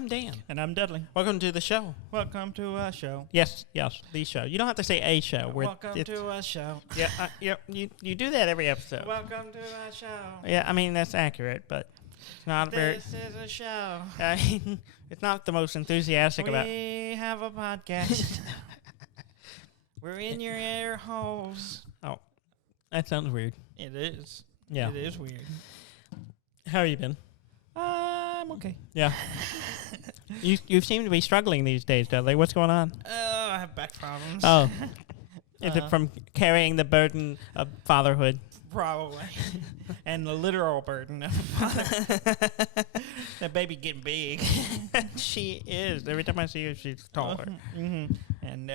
I'm Dan. And I'm Dudley. Welcome to the show. Welcome to a show. Yes, the show. You don't have to say a show. Welcome to a show. Yeah, you do that every episode. Welcome to a show. Yeah, I mean, that's accurate, but it's not very... This is a show. I mean, it's not the most enthusiastic about... We have a podcast. We're in your ear holes. Oh, that sounds weird. It is. Yeah. It is weird. How have you been? I'm okay. Yeah. You seem to be struggling these days, Dudley. What's going on? I have back problems. Oh. Is it from carrying the burden of fatherhood? Probably. And the literal burden of that baby getting big. She is. Every time I see her, she's taller. Mm-hmm. And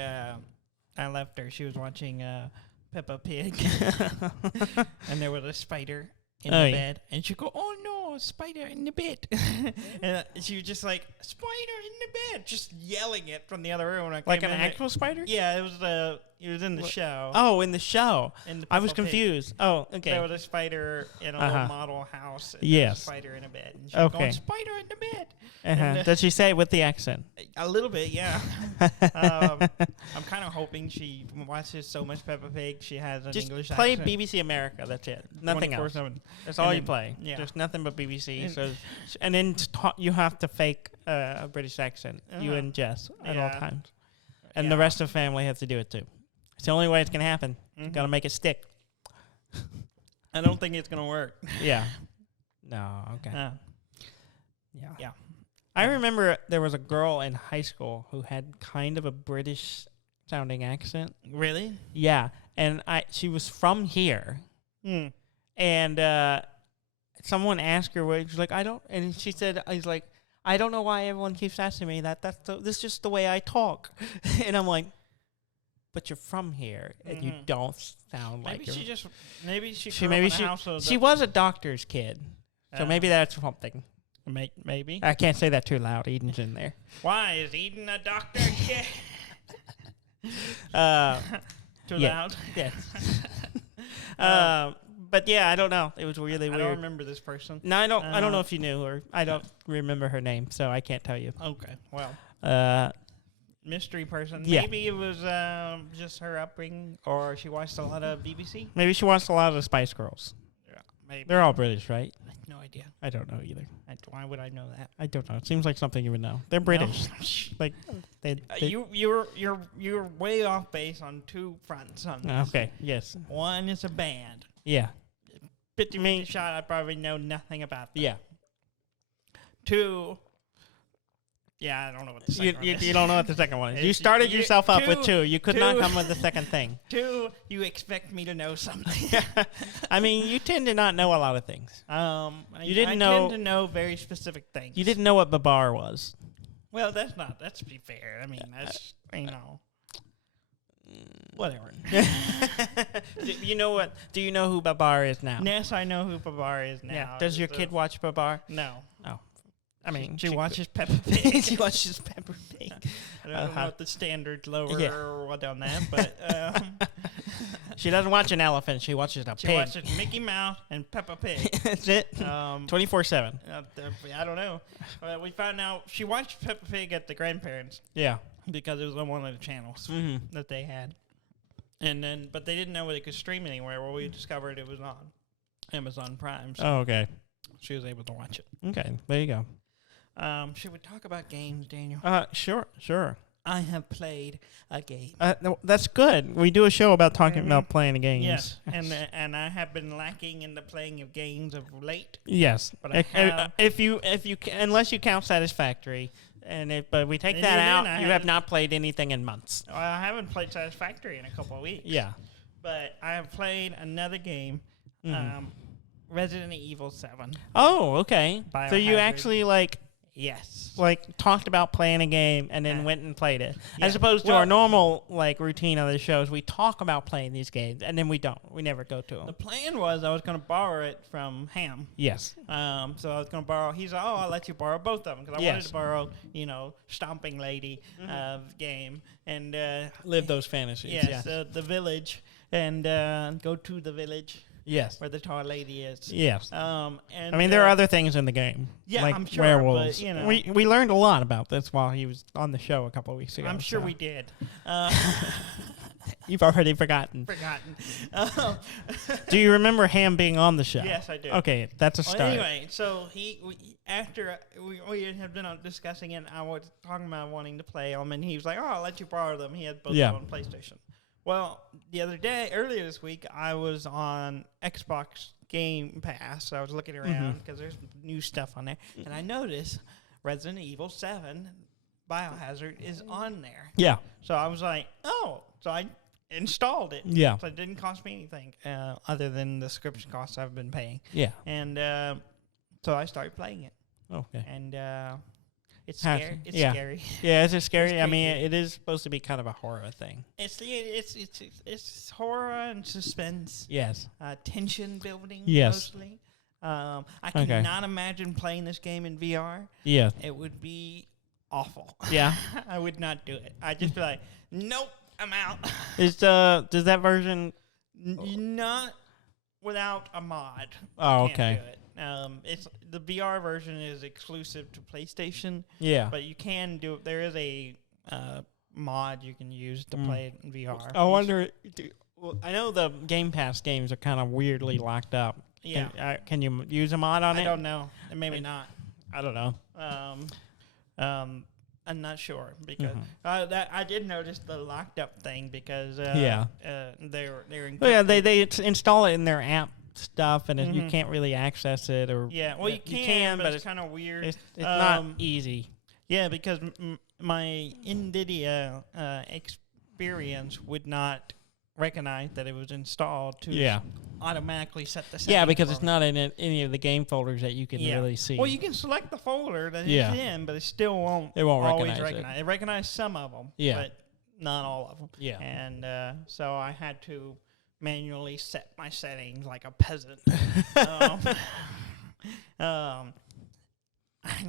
I left her. She was watching Peppa Pig. And there was a spider in the bed. And she'd go, "Oh no, a spider in the bed." And she was just like, "Spider in the bed," just yelling it from the other room. Like an actual spider? Yeah, it was in the show. Oh, in the show. I was confused. Oh, okay. There was a spider in a little model house. And yes. There was a spider in a bed. And she was going, "Spider in the bed." Does she say it with the accent? A little bit, yeah. I'm kind of hoping she watches so much Peppa Pig, she has an Just English play accent. BBC America, that's it. Nothing else. 24/7. That's all you play. Yeah. Just nothing but BBC. And then you have to fake a British accent, you and Jess, at all times. And the rest of the family have to do it too. It's the only way it's going to happen. Mm-hmm. Got to make it stick. I don't think it's going to work. Yeah. No, okay. Yeah. I remember there was a girl in high school who had kind of a British-sounding accent. Really? Yeah, and she was from here. Hmm. And someone asked her, she's like, and she said, I don't know why everyone keeps asking me that. This is just the way I talk. And I'm like, but you're from here, and you don't sound like her. Maybe she was a doctor's kid, so maybe that's something. Maybe. I can't say that too loud. Eden's in there. Why is Eden a doctor kid? Too loud? Yes. But yeah, I don't know. It was really weird. I don't remember this person. No, I don't. I don't know if you knew her. I don't remember her name, so I can't tell you. Okay. Well. Mystery person. Yeah. Maybe it was just her upbringing, or she watched a lot of BBC. Maybe she watched a lot of the Spice Girls. Yeah. Maybe. They're all British, right? I have no idea. I don't know either. Why would I know that? I don't know. It seems like something you would know. They're British. No. You're way off base on two fronts on this. Okay. Yes. One is a band. Yeah. 50 shot. I probably know nothing about them. Yeah. Two. Yeah, I don't know what the second one is. You don't know what the second one is. You started yourself up with two. You could not come with the second thing. Two, you expect me to know something. I mean, you tend to not know a lot of things. I tend to know very specific things. You didn't know what Babar was. Well, that's to be fair. I mean, that's, whatever. Do you know who Babar is now? Yes, I know who Babar is now. Yeah. Does your kid watch Babar? No. Oh. I mean, she watches Peppa Pig. She watches Peppa Pig. I don't know what the standards lower or what on that, but she doesn't watch an elephant. She watches a pig. She watches Mickey Mouse and Peppa Pig. That's it. 24/7. I don't know. We found out she watched Peppa Pig at the grandparents'. Yeah, because it was on one of the channels that they had, but they didn't know they could stream anywhere. Well, we discovered it was on Amazon Prime. So okay. She was able to watch it. Okay, there you go. Should we talk about games, Daniel? Sure. I have played a game. No, that's good. We do a show about talking about playing games. Yes, and I have been lacking in the playing of games of late. Yes, but if you unless you count Satisfactory, but we take that out, you have not played anything in months. I haven't played Satisfactory in a couple of weeks. Yeah, but I have played another game. Resident Evil 7. Oh, okay. Biohazard. So you actually yes, talked about playing a game and then went and played it, yeah. as opposed to our normal routine on the shows. We talk about playing these games and then we don't. We never go to them. The plan was I was going to borrow it from Ham. Yes. So I was going to borrow. He's like, "Oh, I'll let you borrow both of them," because I wanted to borrow, Stomping Lady game and live those fantasies. Yes, the village and go to the village. Yes. where the tall lady is. Yes. And I mean, there are other things in the game. Yeah, like I'm sure, werewolves. but, you know. We learned a lot about this while he was on the show a couple of weeks ago. I'm sure we did. You've already forgotten. Do you remember Ham being on the show? Yes, I do. Okay, that's a start. Well, anyway, so after we had been discussing it, I was talking about wanting to play them, and he was like, "Oh, I'll let you borrow them." He had both of them on PlayStation. Well, earlier this week, I was on Xbox Game Pass. So I was looking around because there's new stuff on there, and I noticed Resident Evil 7 Biohazard is on there. Yeah. So I was like, oh, so I installed it. Yeah. So it didn't cost me anything other than the subscription costs I've been paying. Yeah. And so I started playing it. Okay. And it's scary. It's scary. Yeah, it's just scary. It's I mean, creepy. it is supposed to be kind of a horror thing. It's horror and suspense. Yes. Tension building. Yes. Mostly. I cannot imagine playing this game in VR. Yeah. It would be awful. Yeah. I would not do it. I'd just be like, nope, I'm out. Does that version? Not without a mod. Oh, Can't okay. do it. It's the VR version is exclusive to PlayStation. Yeah. But you can do. There is a mod you can use to play it in VR. I wonder. Well, I know the Game Pass games are kind of weirdly locked up. Yeah. Can you use a mod on it? I don't know. Maybe not. I don't know. I'm not sure because I did notice the locked up thing because they're well, yeah, they install it in their app stuff and you can't really access it or well you can but it's kind of weird. It's not easy. Yeah, because my NVIDIA experience would not recognize that it was installed to automatically set the settings. Yeah, because it's not in any of the game folders that you can really see. Well, you can select the folder that it's in, but it still won't. It won't always recognize it. It recognizes some of them, but not all of them. Yeah, and so I had to manually set my settings like a peasant.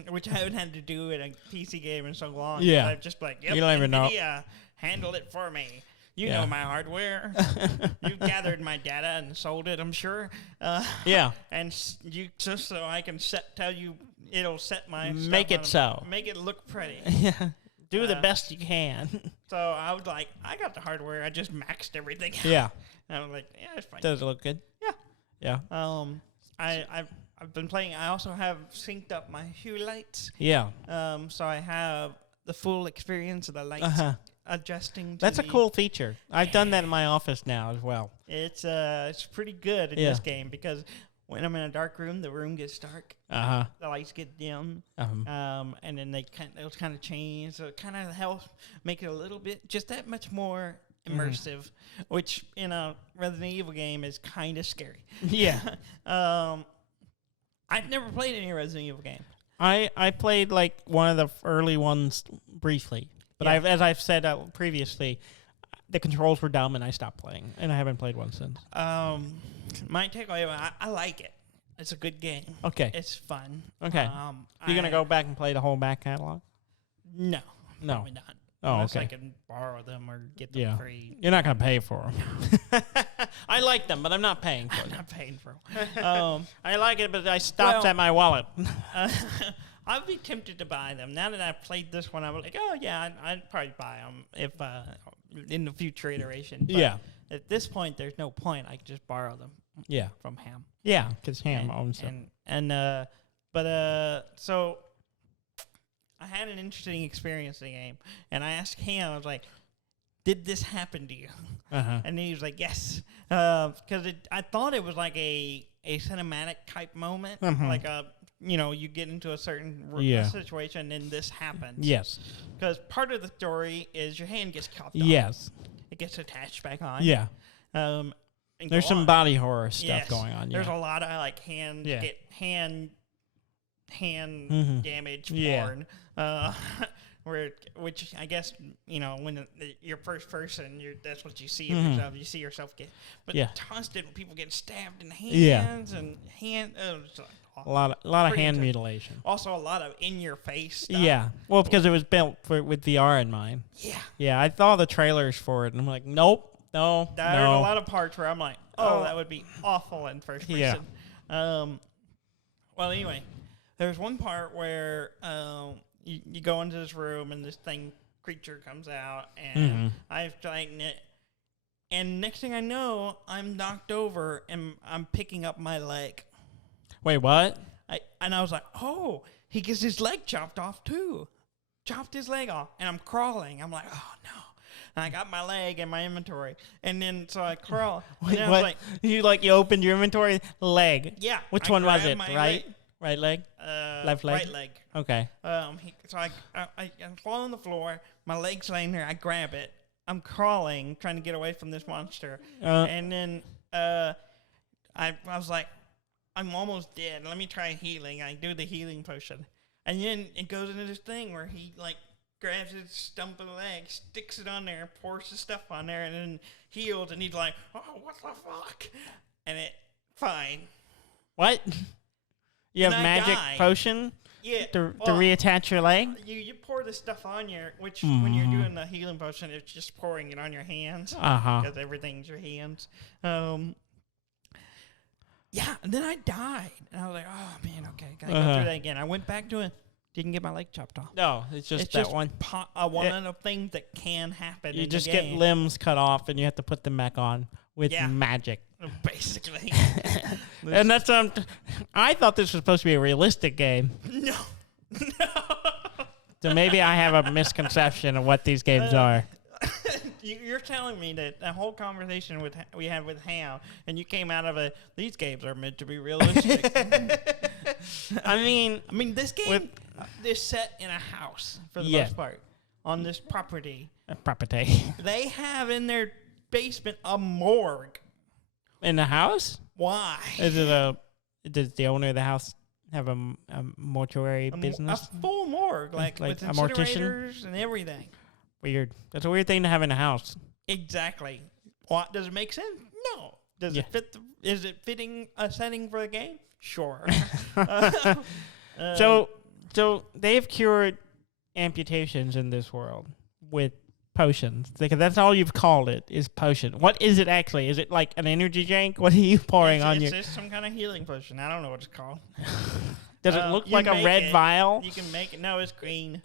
Which I haven't had to do in a PC game in so long. Yeah, I'm just like, yep, you don't even know. Handled it for me. You know my hardware. You gathered my data and sold it, I'm sure. And you just so I can tell you it'll set my make it so. Make it look pretty. Do the best you can. So I was like, I got the hardware. I just maxed everything out. Yeah. And I was like, yeah, it's fine. Does it look good? Yeah. I've been playing. I also have synced up my hue lights. Yeah. So I have the full experience of the lights. Adjusting. That's a cool feature. I've done that in my office now as well. It's pretty good in this game because when I'm in a dark room, the room gets dark. The lights get dim. And then they'll kind of change. So it kind of helps make it a little bit just that much more immersive, which in a Resident Evil game is kind of scary. Yeah. I've never played any Resident Evil game. I played like one of the early ones briefly. But as I've said previously, the controls were dumb and I stopped playing. And I haven't played one since. My takeaway, I like it. It's a good game. Okay. It's fun. Okay. You're going to go back and play the whole back catalog? No. Probably not. Oh, unless okay. I can borrow them or get them free. You're not going to pay for them. I like them, but I'm not paying for them. I'm not paying for them. I like it, but I stopped at my wallet. I'd be tempted to buy them. Now that I've played this one, I was like, oh, yeah, I'd probably buy them if in the future iteration. But at this point, there's no point. I can just borrow them from Ham. Yeah, because Ham owns them. So I had an interesting experience in the game. And I asked Ham, I was like, did this happen to you? And he was like, yes. Because I thought it was like a cinematic type moment. Like you get into a certain situation and this happens. Yes. Because part of the story is your hand gets chopped off. Yes. It gets attached back on. Yeah. There's some body horror stuff going on. There's a lot of like hand damage porn. Which I guess when you're first person, that's what you see of yourself. You see yourself get, constant people getting stabbed in the hands and a lot of hand mutilation. Also, a lot of in your face stuff. Yeah, well, because it was built with VR in mind. Yeah. I saw the trailers for it, and I'm like, nope, No. There are a lot of parts where I'm like, that would be awful in first person. Yeah. Well, anyway, there's one part where you go into this room and this creature comes out, and I've frightened it. And next thing I know, I'm knocked over and I'm picking up my leg. Wait, what? I was like, oh, he gets his leg chopped off too. Chopped his leg off, and I'm crawling. I'm like, oh no. And I got my leg in my inventory, and then so I crawl. Wait, what? You opened your inventory leg? Yeah. Which one was it? Right leg? Left leg? Right leg. Okay. So I fall on the floor. My leg's laying there. I grab it. I'm crawling, trying to get away from this monster. And then I was like, I'm almost dead. Let me try healing. I do the healing potion. And then it goes into this thing where he, grabs his stump of the leg, sticks it on there, pours the stuff on there, and then heals. And he's like, oh, what the fuck? And fine. What? You have magic potion? Yeah. To reattach your leg? You pour the stuff on your, which when you're doing the healing potion, it's just pouring it on your hands. Because everything's your hands. Yeah, and then I died. And I was like, oh, man, okay. Gotta go through that again. I went back to it. Didn't get my leg chopped off. No, it's just one. One of the things that can happen. You just get limbs cut off, and you have to put them back on with magic. Basically. And that's I thought this was supposed to be a realistic game. No. So maybe I have a misconception of what these games are. You're telling me that the whole conversation we had with Ham, and you came out of these games are meant to be realistic. I mean, this game is set in a house for the most part on this property. They have in their basement a morgue. In the house? Why? Does the owner of the house have a mortuary business? A full morgue, like with incinerators and everything. Weird. That's a weird thing to have in a house. Exactly. What does it make sense? No. Does it fit? Is it fitting a setting for the game? Sure. So they've cured amputations in this world with potions. Because that's all you've called it is potion. What is it actually? Is it like an energy drink? What are you pouring on your? It's just some kind of healing potion. I don't know what it's called. Does it look like a red vial? You can make it. No, it's green.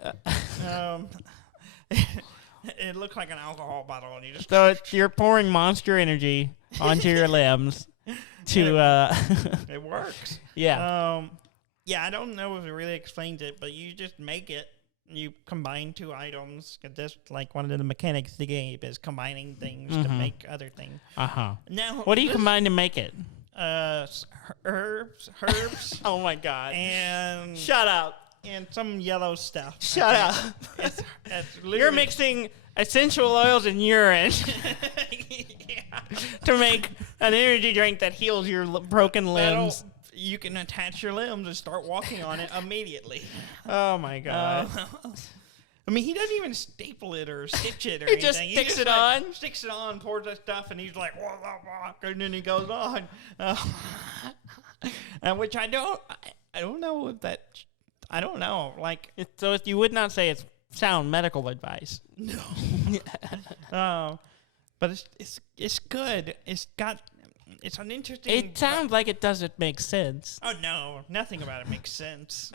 It looks like an alcohol bottle, and you just. So you're pouring Monster Energy onto your limbs to. It works. Yeah. Yeah, I don't know if it really explains it, but you just make it. You combine two items. That's like one of the mechanics of the game is combining things to make other things. Now, what do you combine to make it? Herbs. Oh my god! And shut up. And some yellow stuff. Shut up. You're mixing essential oils and urine to make an energy drink that heals your broken limbs. You can attach your limbs and start walking on it immediately. Oh, my God. I mean, he doesn't even staple it or stitch it or he anything. Just sticks it on? Sticks it on, pours that stuff, and he's like, wah, wah, wah, and then he goes on. Which I don't know if that... I don't know. So you would not say it's sound medical advice. No. But it's good. It's an interesting. It sounds like it doesn't make sense. Oh no, nothing about it makes sense.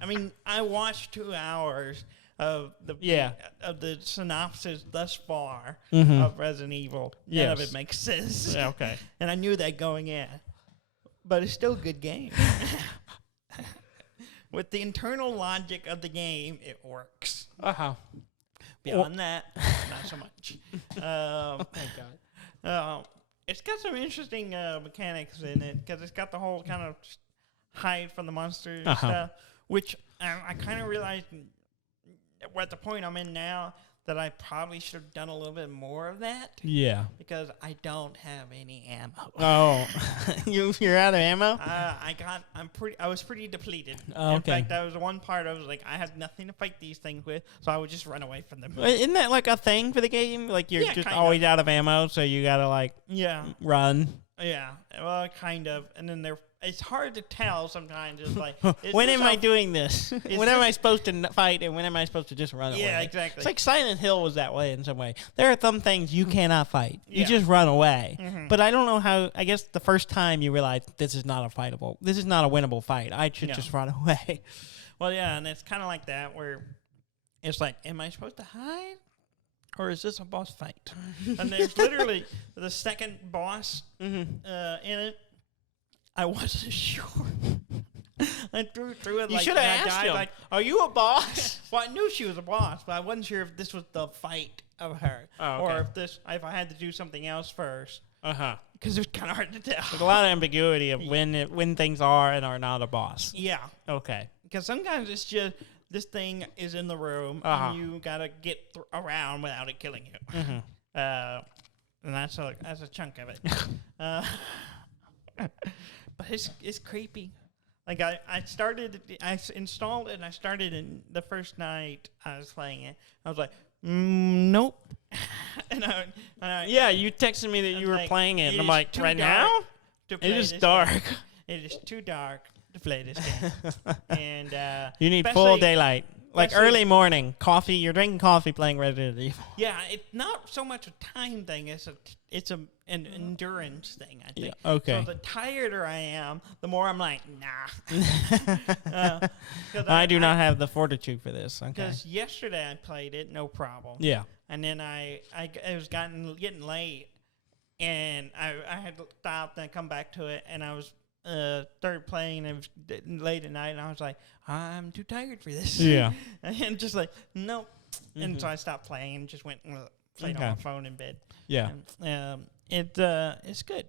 I mean, I watched 2 hours of the synopsis thus far of Resident Evil. None of it makes sense. Yeah, okay. And I knew that going in, but it's still a good game. With the internal logic of the game, it works. Beyond that, not so much. Oh my god. It's got some interesting mechanics in it because it's got the whole kind of hide from the monster stuff, which I kind of realized at the point I'm in now that I probably should have done a little bit more of that. Yeah. Because I don't have any ammo. Oh, you're out of ammo? I was pretty depleted. Oh, okay. In fact, that was one part I was like, I had nothing to fight these things with, so I would just run away from them. Isn't that like a thing for the game? Like you're just always out of ammo, so you gotta run. Yeah, well, kind of. And then it's hard to tell sometimes. It's like, when am I doing this? When am I supposed to fight, and when am I supposed to just run away? Yeah, exactly. It's like Silent Hill was that way in some way. There are some things you cannot fight. You Yeah. just run away. Mhm. But I don't know how. I guess the first time you realize this is not a fightable. This is not a winnable fight. I should No. just run away. Well, yeah, and it's kind of like that where it's like, am I supposed to hide? Or is this a boss fight? And there's literally the second boss in it. I wasn't sure. I threw it You like should have and I asked died him. like, Are you a boss? well, I knew she was a boss, but I wasn't sure if this was the fight of her. Oh, okay. Or if I had to do something else first. Uh-huh. Because it was kind of hard to tell. There's a lot of ambiguity of when things are and are not a boss. Yeah. Okay. Because sometimes it's just, this thing is in the room, and you got to get around without it killing you. Mm-hmm. And that's a chunk of it. But it's creepy. Like I installed it, and I started in the first night I was playing it. I was like, nope. and I, Yeah, you texted me that you were like, playing it, and I'm like, too right dark now? to play It is this dark. game. It is too dark to play this game. And You need full especially- daylight. Like especially- early morning, coffee. You're drinking coffee, playing Resident Evil. Yeah, it's not so much a time thing. It's an endurance thing, I think. Yeah, okay. So the tireder I am, the more I'm like, nah. 'Cause I do not have the fortitude for this. Okay. Because yesterday I played it, no problem. Yeah. And then it was getting late, and I had to stop and come back to it, and I was started playing, and it was late at night, and I was like, I'm too tired for this. Yeah. And just like, nope. And so I stopped playing and just went and played on my phone in bed. Yeah. And, it's good.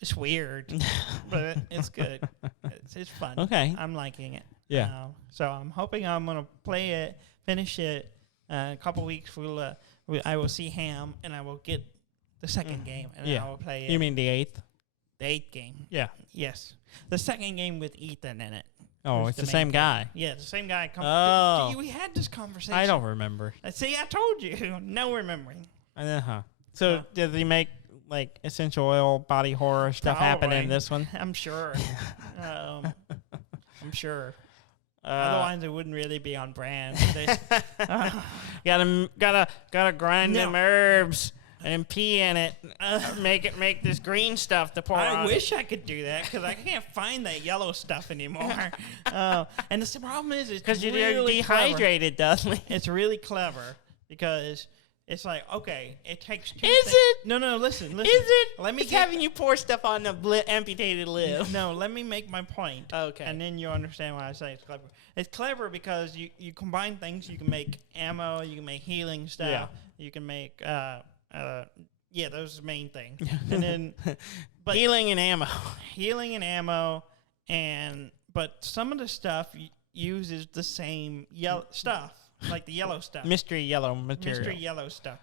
It's weird, but it's good. It's fun. Okay. I'm liking it. Yeah. So I'm hoping I'm gonna play it, finish it. A couple weeks I will see Ham, and I will get the second game, and Yeah. I will play it. You mean the 8th? the 8th game? Yeah. Yes, the second game with Ethan in it. Oh, Who's it's the main same character. guy. Yeah, the same guy. Oh. We had this conversation. I don't remember. See, I told you. No remembering. Uh-huh. So does he make like essential oil body horror stuff happen in this one? I'm sure. I'm sure. Otherwise, it wouldn't really be on brand. Gotta grind them herbs and pee in it. Make this green stuff to pour I on. wish I could do that because I can't find that yellow stuff anymore. And the problem is, it's Because you're really dehydrated, Dudley. Clever. It's really clever because it's like, okay, it takes two. Is it? No, listen. Is it? Let me It's having you pour stuff on the amputated limb. No, let me make my point. Okay. And then you'll understand why I say it's clever. It's clever because you combine things. You can make ammo. You can make healing stuff. Yeah. You can make those are the main thing. And then, but Healing and ammo. healing and ammo, but some of the stuff uses the same yellow stuff, like the yellow stuff. Mystery yellow material. Mystery yellow stuff.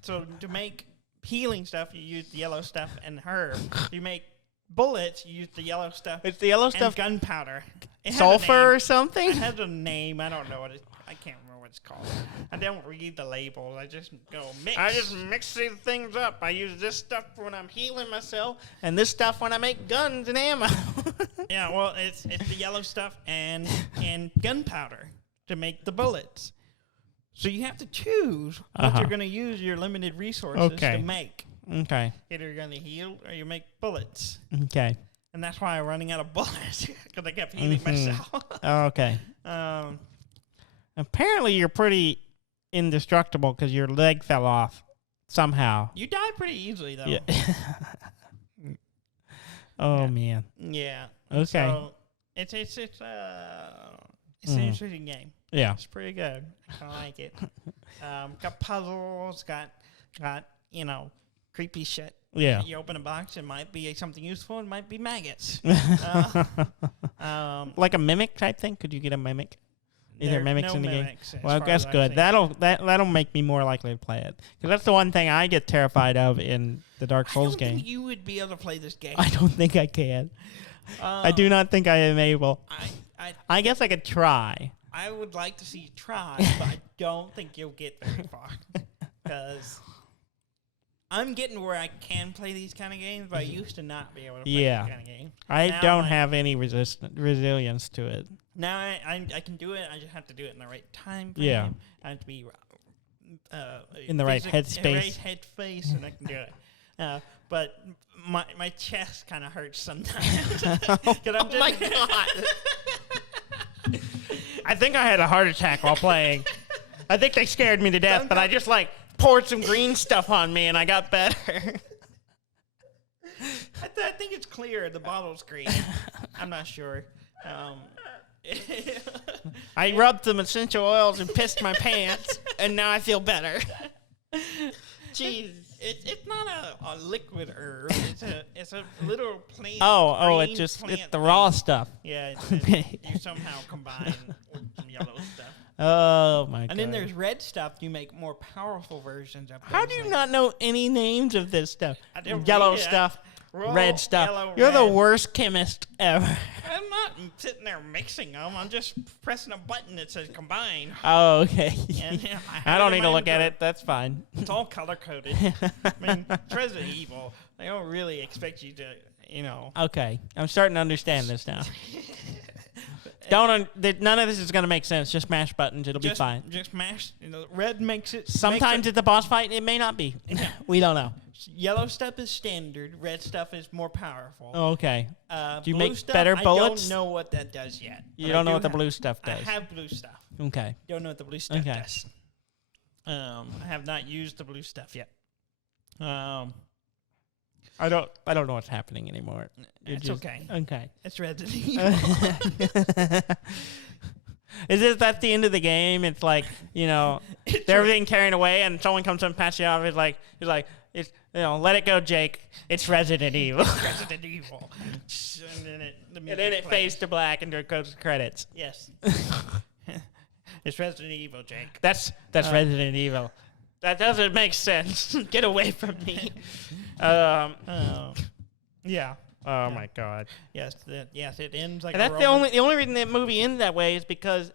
So to make healing stuff, you use the yellow stuff and herb. You make bullets, you use the yellow stuff. It's the yellow and stuff. Gunpowder. It has a Sulfur or name. something? It has a name. I don't know what I can't remember what it's called. I don't read the labels. I just go mix. I just mix these things up. I use this stuff when I'm healing myself, and this stuff when I make guns and ammo. Yeah, well, it's the yellow stuff and gunpowder to make the bullets. So you have to choose what you're going to use your limited resources to make. Okay. Either you're going to heal or you make bullets. Okay. And that's why I'm running out of bullets because I kept healing myself. Okay. Apparently, you're pretty indestructible because your leg fell off somehow. You die pretty easily, though. Yeah. Oh man. Yeah. Okay. So it's an interesting game. Yeah. It's pretty good. I like it. Got puzzles. Got creepy shit. Yeah. You open a box, it might be something useful. It might be maggots. Like a mimic type thing. Could you get a mimic? Is there mimics in the game? Well, that's good. That'll make me more likely to play it because that's the one thing I get terrified of in the Dark Souls I don't game. think you would be able to play this game. I don't think I can. I do not think I am able. I guess I could try. I would like to see you try, but I don't think you'll get very far because I'm getting where I can play these kind of games, but I used to not be able to play Yeah. these kind of games. I Now don't have any resilience to it. Now I can do it. I just have to do it in the right time frame. Yeah. I have to be In the right headspace. And I can do it. But my chest kind of hurts sometimes. Oh my God. I think I had a heart attack while playing. I think they scared me to death, but I just like poured some green stuff on me and I got better. I think it's clear. The bottle's green. I'm not sure. I rubbed some essential oils and pissed my pants, and now I feel better. Jeez, it's not a liquid herb. It's a little plant. It's the raw stuff. Yeah, you somehow combine with some yellow stuff. Oh my God. And then there's red stuff. You make more powerful versions of. How do you not know any names of this stuff? I didn't Yellow read it. stuff, Raw, red stuff. yellow, You're the red. worst chemist ever. I'm not sitting there mixing them. I'm just pressing a button that says combine. Oh, okay. And, I don't need to look at it. That's fine. It's all color coded. I mean, it's Resident Evil. They don't really expect you to, Okay, I'm starting to understand this now. None of this is going to make sense. Just mash buttons. It'll be fine. Just mash. Red makes it. Sometimes it's a boss fight. It may not be. We don't know. Yellow stuff is standard. Red stuff is more powerful. Oh, okay. Do you make better bullets? I don't know what that does yet. You don't know what the blue stuff does? I have blue stuff. Okay. Don't know what the blue stuff does. I have not used the blue stuff yet. I don't know what's happening anymore. It's okay. Okay. It's Resident Evil. That's the end of the game? It's like, they're being carried away and someone comes up and passes you off. He's like, let it go, Jake. It's Resident Evil. Resident Evil. And then it fades to black and it goes to credits. Yes. It's Resident Evil, Jake. That's Resident Evil. That doesn't make sense. Get away from me. Yeah. Oh my God. Yes. It ends like. And that's the only reason that movie ended that way is because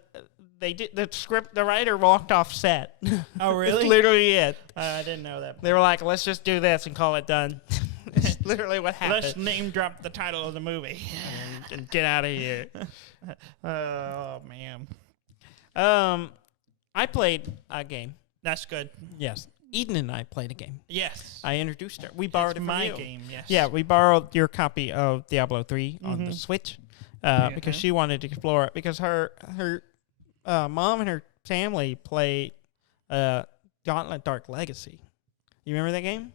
the writer walked off set. Oh really? That's literally it. I didn't know that. They were like, let's just do this and call it done. It's literally what happened. Let's name drop the title of the movie and get out of here. Oh man. I played a game. That's good. Yes. Eden and I played a game. Yes. I introduced her. We borrowed it from my you. game, yes. Yeah, we borrowed your copy of Diablo 3 on the Switch because she wanted to explore it. Because her mom and her family play Gauntlet Dark Legacy. You remember that game?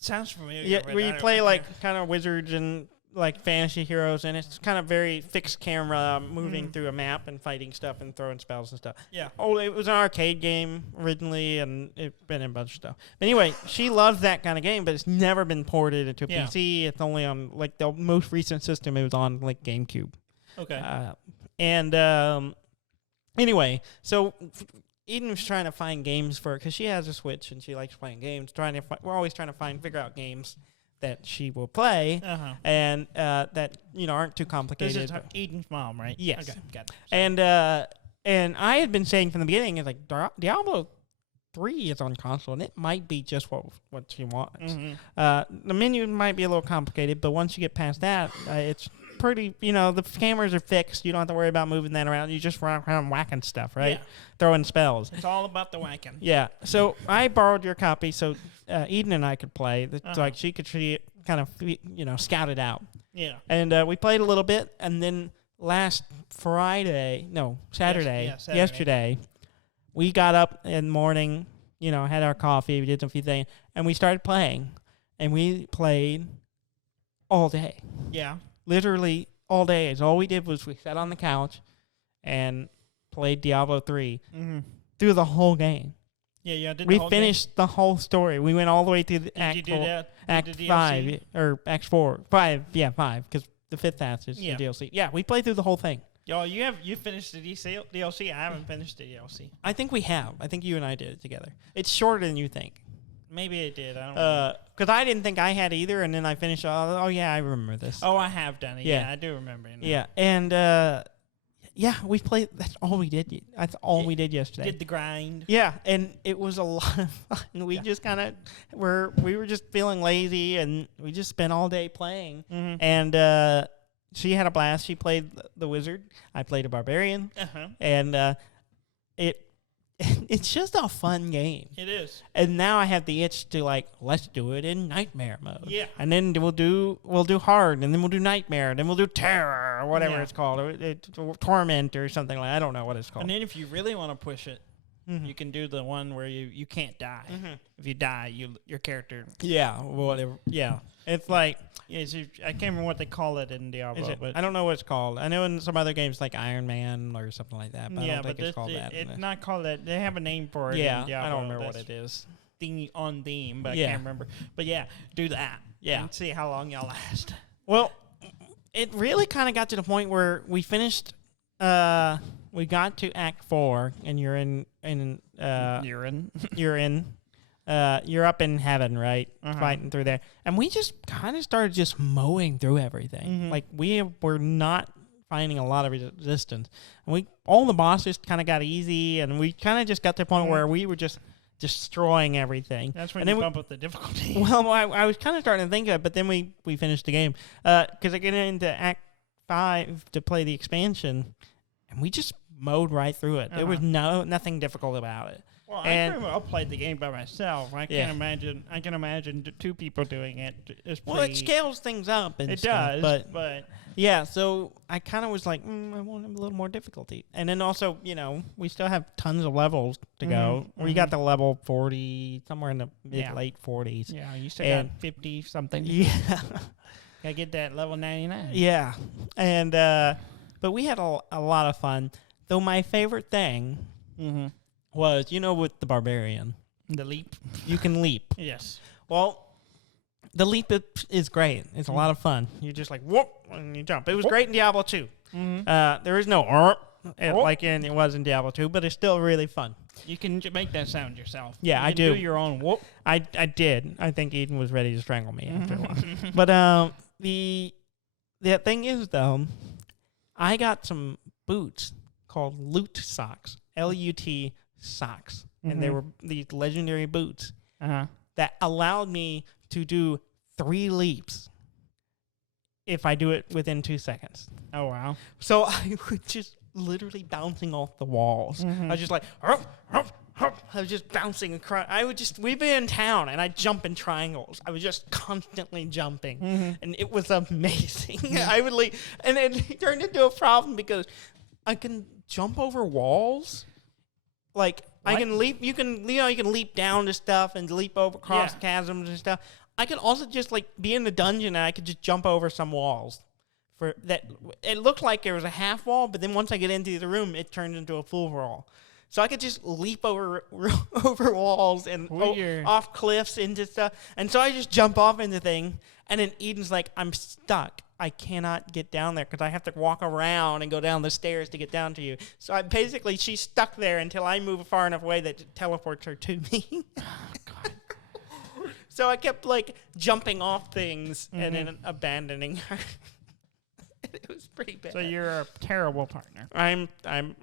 Sounds familiar. Yeah, where you play kind of wizards and like fantasy heroes, and it's kind of very fixed camera, moving through a map and fighting stuff and throwing spells and stuff. Yeah. Oh, it was an arcade game originally, and it's been in a bunch of stuff. But anyway, she loves that kind of game, but it's never been ported into a PC. It's only on like the most recent system. It was on like GameCube. Okay. Anyway, so Eden was trying to find games for her because she has a Switch and she likes playing games. We're always trying to figure out games that she will play and that aren't too complicated. This is Eden's mom, right? Yes. Okay, got it. And I had been saying from the beginning, it's like Diablo 3 is on console, and it might be just what she wants. The menu might be a little complicated, but once you get past that, it's pretty. The cameras are fixed. You don't have to worry about moving that around. You just run around whacking stuff, right? Yeah. Throwing spells. It's all about the whacking. Yeah. So I borrowed your copy so Eden and I could play. Like she could kind of scout it out. Yeah. And we played a little bit, and then Saturday, yesterday, we got up in the morning, had our coffee, we did a few things, and we started playing, and we played all day. Yeah. Literally all day. All we did was we sat on the couch and played Diablo 3 through the whole game. Yeah, we finished the whole story. We went all the way through the Act 5 or Act 4. 5, because the fifth act is the DLC. Yeah, we played through the whole thing. Y'all, you finished the DLC? I haven't finished the DLC. I think we have. I think you and I did it together. It's shorter than you think. Maybe I did. I don't know. Because I didn't think I had either, and then I finished. Oh yeah, I remember this. Oh, I have done it. Yeah, I do remember it now. Yeah, and Yeah, we played. That's all we did. That's all we did yesterday. Did the grind. Yeah, and it was a lot of fun. We just kind of we were just feeling lazy, and we just spent all day playing. And she had a blast. She played the wizard. I played a barbarian, and it's just a fun game. It is. And now I have the itch to let's do it in nightmare mode. Yeah. And then we'll do hard, and then we'll do nightmare, and then we'll do terror or whatever it's called, or torment or something like. I don't know what it's called. And then if you really want to push it, you can do the one where you can't die. If you die, your character. Yeah. Whatever. Yeah. It's like. I can't remember what they call it in Diablo. But I don't know what it's called. I know in some other games like Iron Man or something like that. But I don't think it's called that. It's not called that. They have a name for it. Yeah, in Diablo. I don't remember what it is. On theme, but I can't remember. But yeah, do that. Yeah, and see how long y'all last. Well, it really kind of got to the point where we finished. We got to Act 4, and you're up in heaven, right? Fighting through there. And we just kind of started just mowing through everything. Like, we were not finding a lot of resistance. And all the bosses kind of got easy, and we kind of just got to the point where we were just destroying everything. That's when you bump up the difficulty. Well, I was kind of starting to think of it, but then we finished the game. Because I get into Act 5 to play the expansion, and we just mowed right through it. There was nothing difficult about it. Well, I played the game by myself. I can imagine two people doing it. It scales things up and stuff. But yeah, so I kind of was like, I want a little more difficulty. And then also, we still have tons of levels to go. We got to level 40, somewhere in the late 40s. Yeah, you still got 50 something. Yeah. Gotta get that level 99. Yeah. And but we had a lot of fun. Though my favorite thing was, with the barbarian. The leap. You can leap. Yes. Well, the leap is great. It's a lot of fun. You're just like, whoop, and you jump. It was great in Diablo 2. There is no like it was in Diablo 2, but it's still really fun. You can make that sound yourself. Yeah, I do. Do your own whoop. I did. I think Eden was ready to strangle me after a while. But the thing is, though, I got some boots called Loot Socks. LUT socks. And they were these legendary boots that allowed me to do 3 leaps if I do it within 2 seconds. Oh, wow. So I was just literally bouncing off the walls. I was just like, hup, hup, hup. I was just bouncing across. We'd be in town, and I'd jump in triangles. I was just constantly jumping, and it was amazing. I would leave, and it turned into a problem because I can jump over walls. Like, what? I can leap. You can leap down to stuff and leap over across chasms and stuff. I can also just be in the dungeon, and I could just jump over some walls. For that, it looked like there was a half wall, but then once I get into the room, it turned into a full wall. So I could just leap over walls and off cliffs into stuff. And so I just jump off into thing, and then Eden's like, I'm stuck. I cannot get down there because I have to walk around and go down the stairs to get down to you. So she's stuck there until I move far enough away that it teleports her to me. God. So I kept jumping off things and then abandoning her. It was pretty bad. So you're a terrible partner. I'm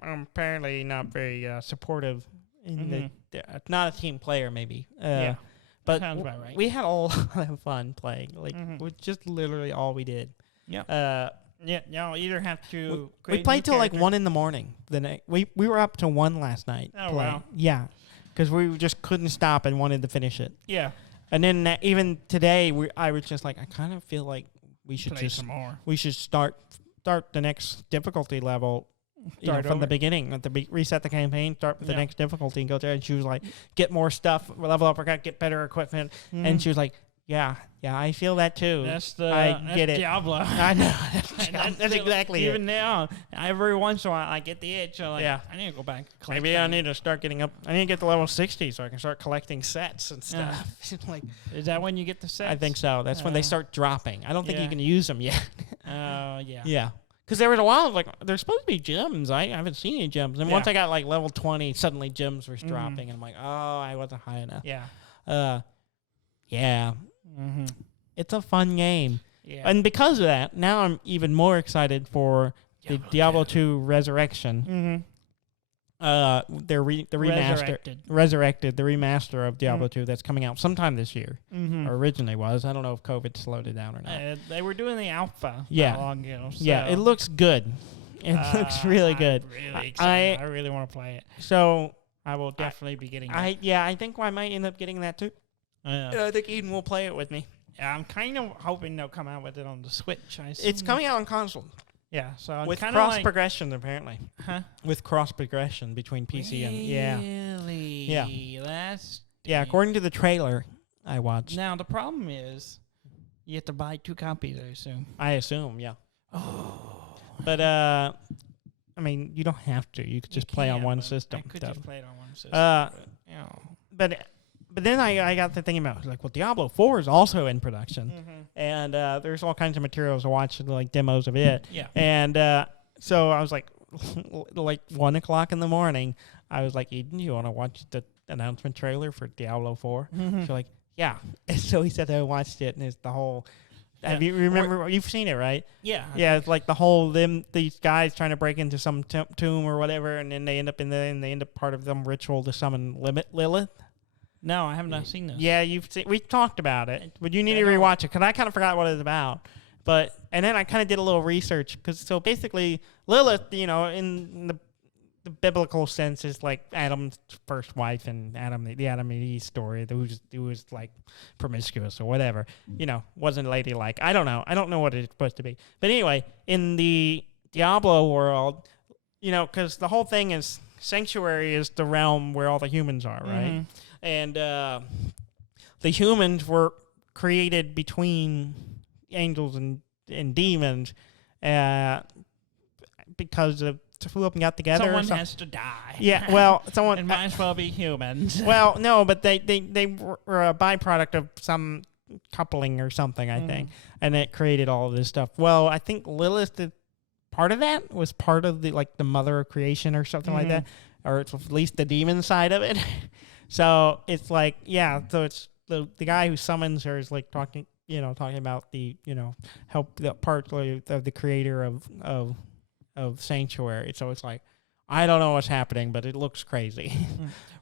apparently not very supportive. Not a team player, maybe. Yeah. But sounds about right. We had a lot of fun playing. It was just literally all we did. Yeah. Y'all either have to. We played till 1 in the morning. The night we were up to 1 last night. Oh playing. wow. Yeah, because we just couldn't stop and wanted to finish it. Yeah. And then even today, I was just like, I kind of feel like we should play some more. We should start the next difficulty level. From the beginning, reset the campaign, start with the next difficulty, and go there. And she was like, "Get more stuff, level up, get better equipment." And she was like, "Yeah, I feel that too. I get it. Diablo. I know. That's exactly even now, every once in a while, I get the itch. So I need to go back. Maybe I need to start getting up. I need to get to level 60 so I can start collecting sets and stuff. Is that when you get the sets? I think so. That's when they start dropping. I don't think you can use them yet. Yeah. Yeah. Because there was a while, there's supposed to be gems. I haven't seen any gems. And once I got, level 20, suddenly gems were dropping. And I'm like, oh, I wasn't high enough. Yeah. Yeah. It's a fun game. Yeah. And because of that, now I'm even more excited for the Diablo 2 Resurrection. The remaster, Resurrected, the remaster of Diablo 2 that's coming out sometime this year. Or originally was. I don't know if COVID slowed it down or not. They were doing the alpha Yeah. not long ago. So Yeah, it looks good. It looks really good. I'm really excited. I really want to play it. So I will definitely be getting it. I think I might end up getting that too. I think Eden will play it with me. Yeah, I'm kind of hoping they'll come out with it on the Switch. It's coming out on console. Yeah, so I'm with kind cross of progression apparently. Huh? With cross progression between PC and Really? Yeah. That's according to the trailer I watched. Now the problem is you have to buy 2 copies, I assume, yeah. Oh. But I mean, you don't have to. You could just play on one system. I could just play it on one system. But then I got to thinking about like, well, Diablo 4 is also in production, and there's all kinds of materials to watch, like demos of it. Yeah. And so I was like 1 o'clock in the morning, I was like, Eden, you want to watch the announcement trailer for Diablo 4? She's like, yeah. And so he said I watched it, and it's the whole. Have you remember? You've seen it, right? Yeah. Yeah, it's like the whole these guys trying to break into some tomb or whatever, and then they end up part of some ritual to summon Lilith. No, I have not seen this. Yeah, we talked about it, but you need to rewatch it because I kind of forgot what it's about. And then I kind of did a little research so basically Lilith, in the biblical sense, is like Adam's first wife and the Adam and Eve story. Who was like promiscuous or whatever. Wasn't ladylike. I don't know. I don't know what it's supposed to be. But anyway, in the Diablo world, because the whole thing is Sanctuary is the realm where all the humans are, right? And the humans were created between angels and demons because of two of them got together. Someone has to die. Yeah, well, someone. It might as well be humans. Well, no, but they were a byproduct of some coupling or something, I think, and it created all of this stuff. Well, I think Lilith did part of that, was part of the mother of creation or something like that, or it's at least the demon side of it. So it's like, yeah, so it's the guy who summons her is like talking about the, help the part of the creator of Sanctuary. So it's like, I don't know what's happening, but it looks crazy.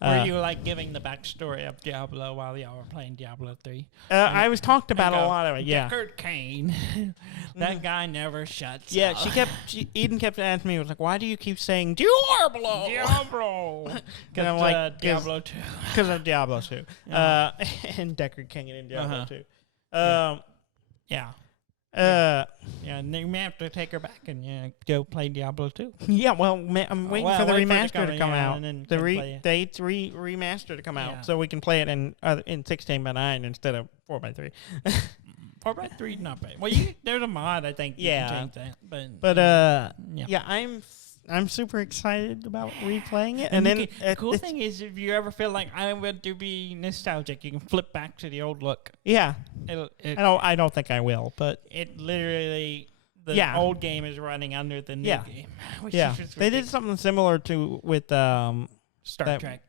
Were you giving the backstory of Diablo while y'all were playing Diablo 3? I was talked about a lot of it. Yeah, Deckard Cain, that guy never shuts. Yeah, up. Eden kept asking me, was like, why do you keep saying Diablo? Because I'm like Diablo 2. Because of Diablo 2. And Deckard Cain in Diablo 2. Yeah. And then you may have to take her back and go play Diablo 2. Yeah, well, I'm waiting for the remaster to come out. And then The remaster to come out, so we can play it in 16:9 instead of 4:3. 4:3 is not bad. Well, there's a mod, I think. You can change that, but I'm super excited about replaying it. And then the cool thing is, if you ever feel like I want to be nostalgic, you can flip back to the old look. Yeah, I don't think I will, but it literally the old game is running under the new game. Which is they did something similar to with Star Trek.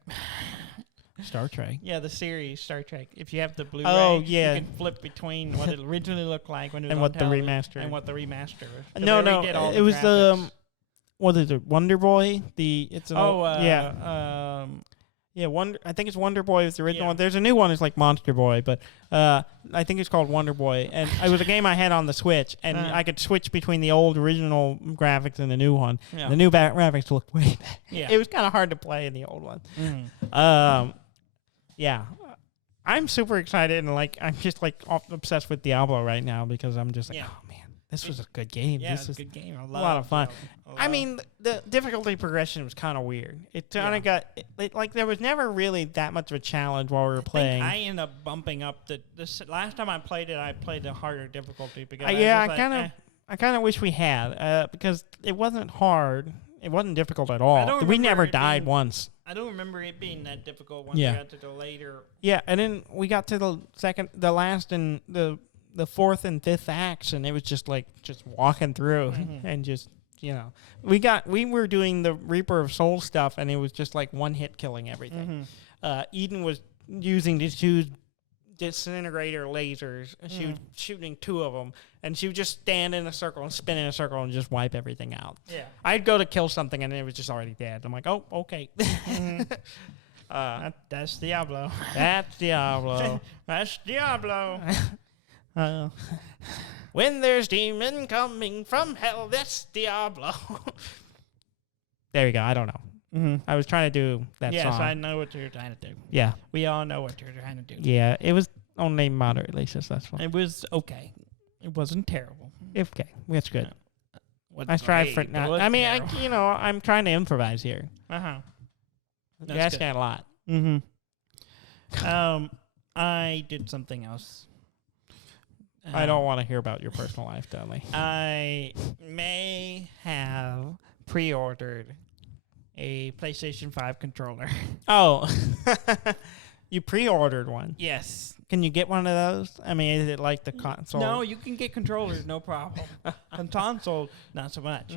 Star Trek. Yeah, the series Star Trek. If you have the Blu-ray, you can flip between what it originally looked like when it was and on what the television remaster and what the remaster was. No, it was the what is it? Wonder Boy. I think it's Wonder Boy is the original one. There's a new one. It's like Monster Boy, but I think it's called Wonder Boy. And it was a game I had on the Switch, and I could switch between the old original graphics and the new one. Yeah. The new graphics looked way better. Yeah. It was kind of hard to play in the old one. Yeah. I'm super excited, and I'm just obsessed with Diablo right now because I'm just like, oh man, this was a good game. Yeah, this was a good game. A lot of fun. I mean, the difficulty progression was kind of weird. It kind of got there was never really that much of a challenge while we were playing. I ended up bumping up the last time I played it. I played the harder difficulty because I kind of wish we had because it wasn't hard. It wasn't difficult at all. We never died once. I don't remember it being that difficult once we got to the later. Yeah, and then we got to the last and the fourth and fifth acts, and it was just walking through and just we were doing the Reaper of Souls stuff, and it was just one hit killing everything. Eden was using these two disintegrator lasers. She was shooting two of them, And she would just stand in a circle and spin in a circle and just wipe everything out. Yeah. I'd go to kill something and it was just already dead. I'm like, oh, okay. That's Diablo. That's Diablo. That's Diablo. When there's demon coming from hell, that's Diablo. There you go. I don't know. Mm-hmm. I was trying to do that Yes, song. I know what you're trying to do. Yeah. We all know what you're trying to do. Yeah. It was only moderately successful. It was okay. It wasn't terrible. Okay. That's good. Wasn't I strive for great, not. but I mean, terrible. I'm trying to improvise here. Uh-huh. You're asking a lot. Mm-hmm. I did something else. I don't want to hear about your personal life, Dudley. I may have pre-ordered a PlayStation 5 controller. Oh. You pre-ordered one. Yes. Can you get one of those? I mean, is it like the console? No, you can get controllers, no problem. Console, not so much.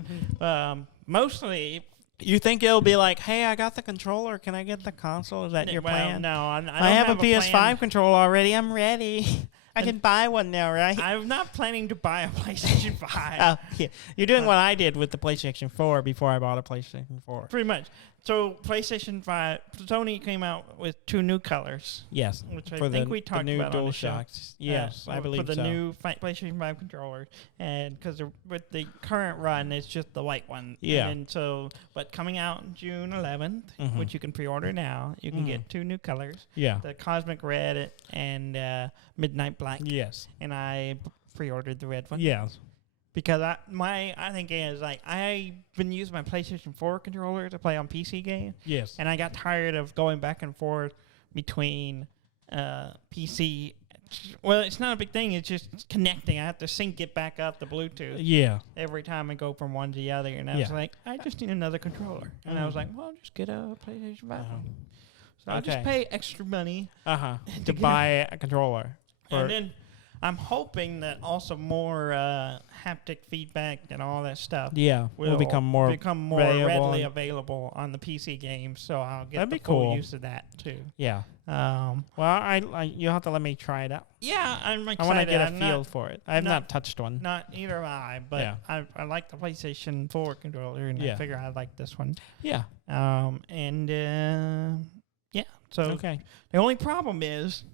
Mostly... You think it'll be like, hey, I got the controller. Can I get the console? Is that your plan? No, I have a PS5 controller already. I'm ready. I can buy one now, right? I'm not planning to buy a PlayStation 5. Oh, yeah. You're doing what I did with the PlayStation 4 before I bought a PlayStation 4. Pretty much. So PlayStation 5, Sony came out with 2 new colors. Yes. Which I think we talked about on the show. Yes, I believe so. For the new PlayStation 5 controllers. And because with the current run, it's just the white one. Yeah. And so, but coming out June 11th, which you can pre-order now, you can get 2 new colors. Yeah. The Cosmic Red and Midnight Black. Yes. And I pre-ordered the red one. Yes. Because I think is like I've been using my PlayStation 4 controller to play on PC games. Yes. And I got tired of going back and forth between PC. Well, it's not a big thing. It's just connecting. I have to sync it back up the Bluetooth. Yeah. Every time I go from one to the other. And I was like, I just need another controller. And I was like, well, I'll just get a PlayStation 5. So I'll just pay extra money. To buy a controller. And then I'm hoping that also more haptic feedback and all that stuff will become more readily available on the PC games. So I'll get full use of that too. Yeah. Well, you'll have to let me try it out. Yeah, I'm excited. I want to get a feel for it. I have not touched one. Not either have I, but I like the PlayStation 4 controller, and I figure I like this one. Yeah. So the only problem is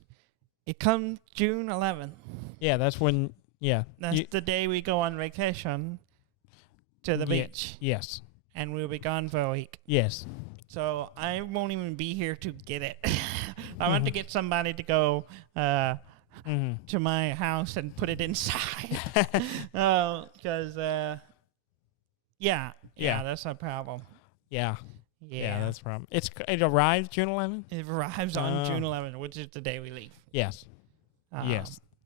it comes June 11th. Yeah, that's when. Yeah, that's the day we go on vacation to the beach. Yes, and we'll be gone for a week. Yes. So I won't even be here to get it. I want to get somebody to go to my house and put it inside. Because that's a problem. Yeah, that's a problem. It arrives June 11th. It arrives on June 11th, which is the day we leave. Yes.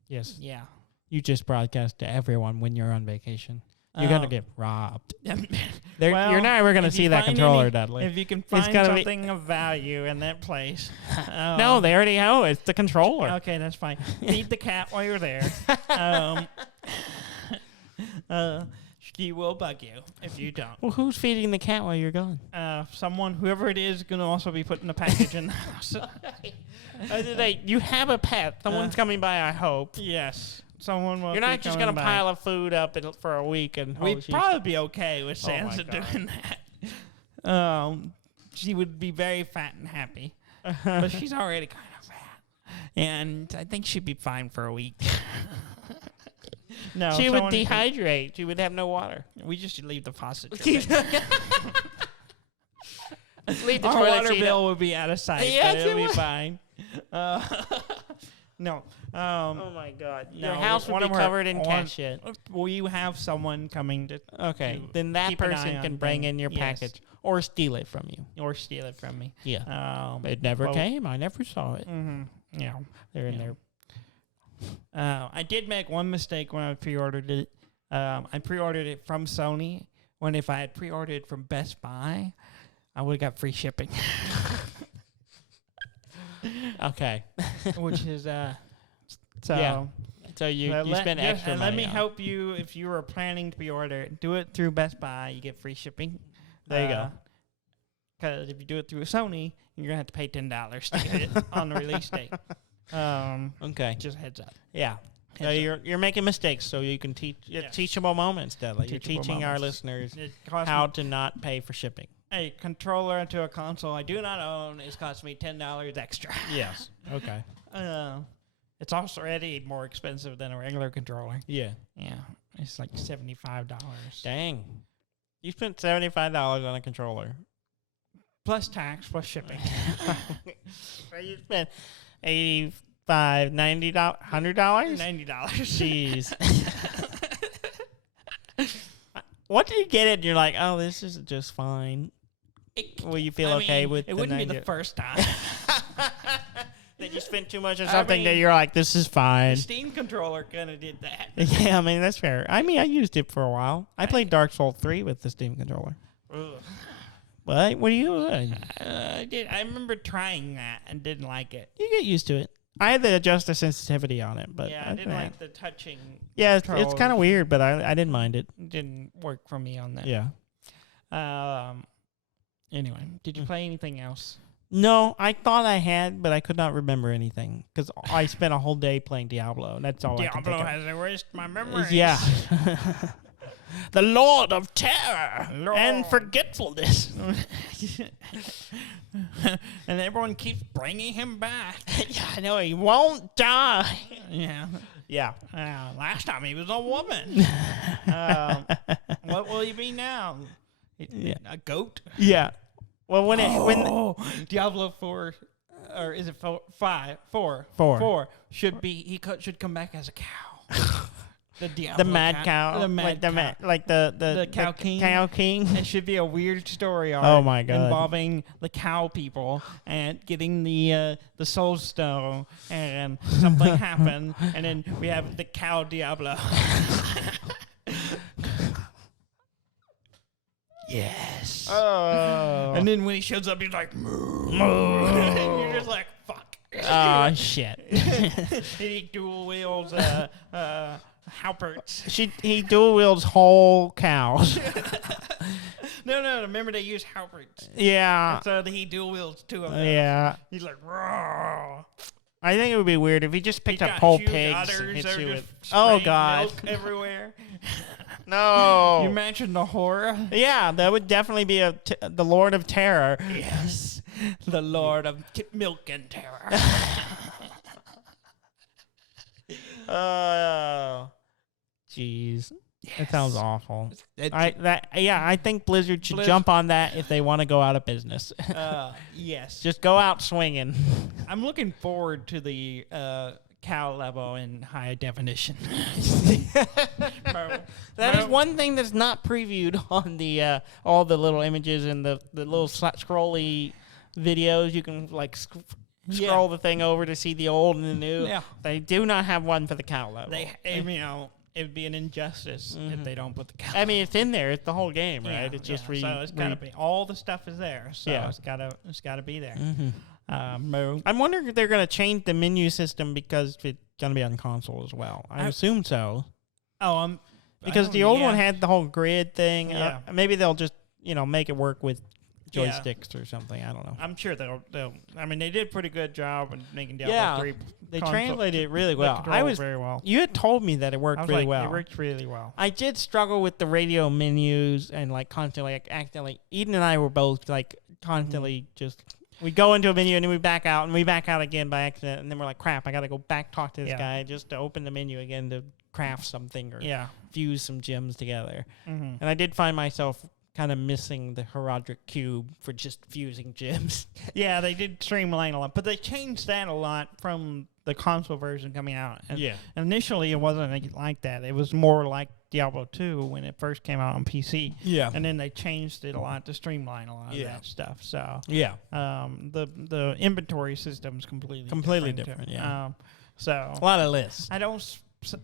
Yes. Yeah. You just broadcast to everyone when you're on vacation. You're going to get robbed. You're never going to see that controller, Dudley. If you can find something of value in that place. No, they already know. It's the controller. Okay, that's fine. Feed the cat while you're there. She will bug you if you don't. Well, who's feeding the cat while you're gone? Whoever it is going to also be putting the package in the house. You have a pet. Someone's coming by, I hope. Yes. Someone will. You're not just going to pile of food up for a week and we'd probably be okay with Sansa doing that. She would be very fat and happy, but she's already kind of fat, and I think she'd be fine for a week. No, she would dehydrate. She would have no water. We just leave the faucet. Leave the Our water bill would be out of sight. Yes, it would be fine. No. Oh my God. Your house would be covered in cat shit. Will you have someone coming to? Okay. Then that person can bring in your package or steal it from you. Or steal it from me. Yeah. It never came. I never saw it. Yeah. They're in there. I did make one mistake when I pre-ordered it. I pre-ordered it from Sony. When if I had pre-ordered from Best Buy, I would have got free shipping. Okay. Which is so you spend extra money. Let me help you if you were planning to pre-order it. Do it through Best Buy. You get free shipping. There you go. Because if you do it through Sony, you're gonna have to pay $10 to get it on the release date. Okay. Just heads up. Yeah. So you're making mistakes, so you can teach teachable moments, Dudley. You're teaching our listeners how to not pay for shipping. A controller to a console I do not own is costing me $10 extra. Yes. Okay. It's already more expensive than a regular controller. Yeah. Yeah. It's like $75. Dang. You spent $75 on a controller. Plus tax, plus shipping. So you spent $85, $90, $100? $90. Jeez. What do you get it and you're like, oh, this is just fine? Will you feel okay with it? It wouldn't be the first time. That you spent too much on something that you're like, this is fine. The Steam controller kind of did that. Yeah, I mean, that's fair. I mean, I used it for a while. I played Dark Souls 3 with the Steam controller. Ugh. What? What are you doing? I did. I remember trying that and didn't like it. You get used to it. I had to adjust the sensitivity on it, but yeah, I didn't like the touching. Yeah, it's kind of weird, but I didn't mind it. It didn't work for me on that. Yeah. Anyway, did you play anything else? No, I thought I had, but I could not remember anything because I spent a whole day playing Diablo, and that's all I can think of. Diablo has erased my memories. Yeah. The Lord of Terror and Forgetfulness. And everyone keeps bringing him back. Yeah, I know. He won't die. Yeah. Yeah. Last time he was a woman. What will he be now? A goat? Yeah. Well, when Diablo 4, or is it 5? 4. 4 should come back as a cow. The Diablo mad cow. The mad cow. The cow king. Cow king. It should be a weird story arc. Oh my god! Involving the cow people and getting the soul stone, and something happened, and then we have the cow Diablo. Yes. Oh. And then when he shows up, he's like, moo. And you're just like, fuck. Oh, shit. He dual wields halberds. He dual wields whole cows. No. Remember they use halberds. Yeah. And so he dual wields 2 of them. Yeah. He's like, raw. I think it would be weird if he just picked up whole pigs and hit you with. Oh god. Milk everywhere. No. You imagine the horror? Yeah, that would definitely be the Lord of Terror. Yes. The Lord of Milk and Terror. Oh. Jeez. Yes. That sounds awful. I think Blizzard should jump on that if they want to go out of business. Yes. Just go out swinging. I'm looking forward to the cow level in high definition. That is one thing that's not previewed on the all the little images and the little scrolly videos. You can like scroll the thing over to see the old and the new. Yeah. They do not have one for the cow level. It would be an injustice if they don't put the cow. I mean, it's in there. It's the whole game, right? Yeah, it's just so it's gotta be. All the stuff is there, so it's gotta be there. I'm wondering if they're gonna change the menu system because it's gonna be on console as well. I assume so. Because the old one had the whole grid thing. Yeah. Maybe they'll just make it work with joysticks or something. I don't know. I'm sure they'll. I mean, they did a pretty good job in making Diablo 3. They translated it really well. Very well. You had told me that it worked really well. It worked really well. I did struggle with the radio menus and constantly accidentally. Eden and I were both constantly just. We go into a menu and then we back out and we back out again by accident and then we're like, crap, I got to go back talk to this guy just to open the menu again to craft something or fuse some gems together. And I did find myself kind of missing the Herodic Cube for just fusing gems. Yeah, they did streamline a lot, but they changed that a lot from the console version coming out. And initially, it wasn't like that. It was more like Diablo 2 when it first came out on PC. Yeah. And then they changed it a lot to streamline a lot of that stuff. So the inventory system's completely different. Yeah. So a lot of lists.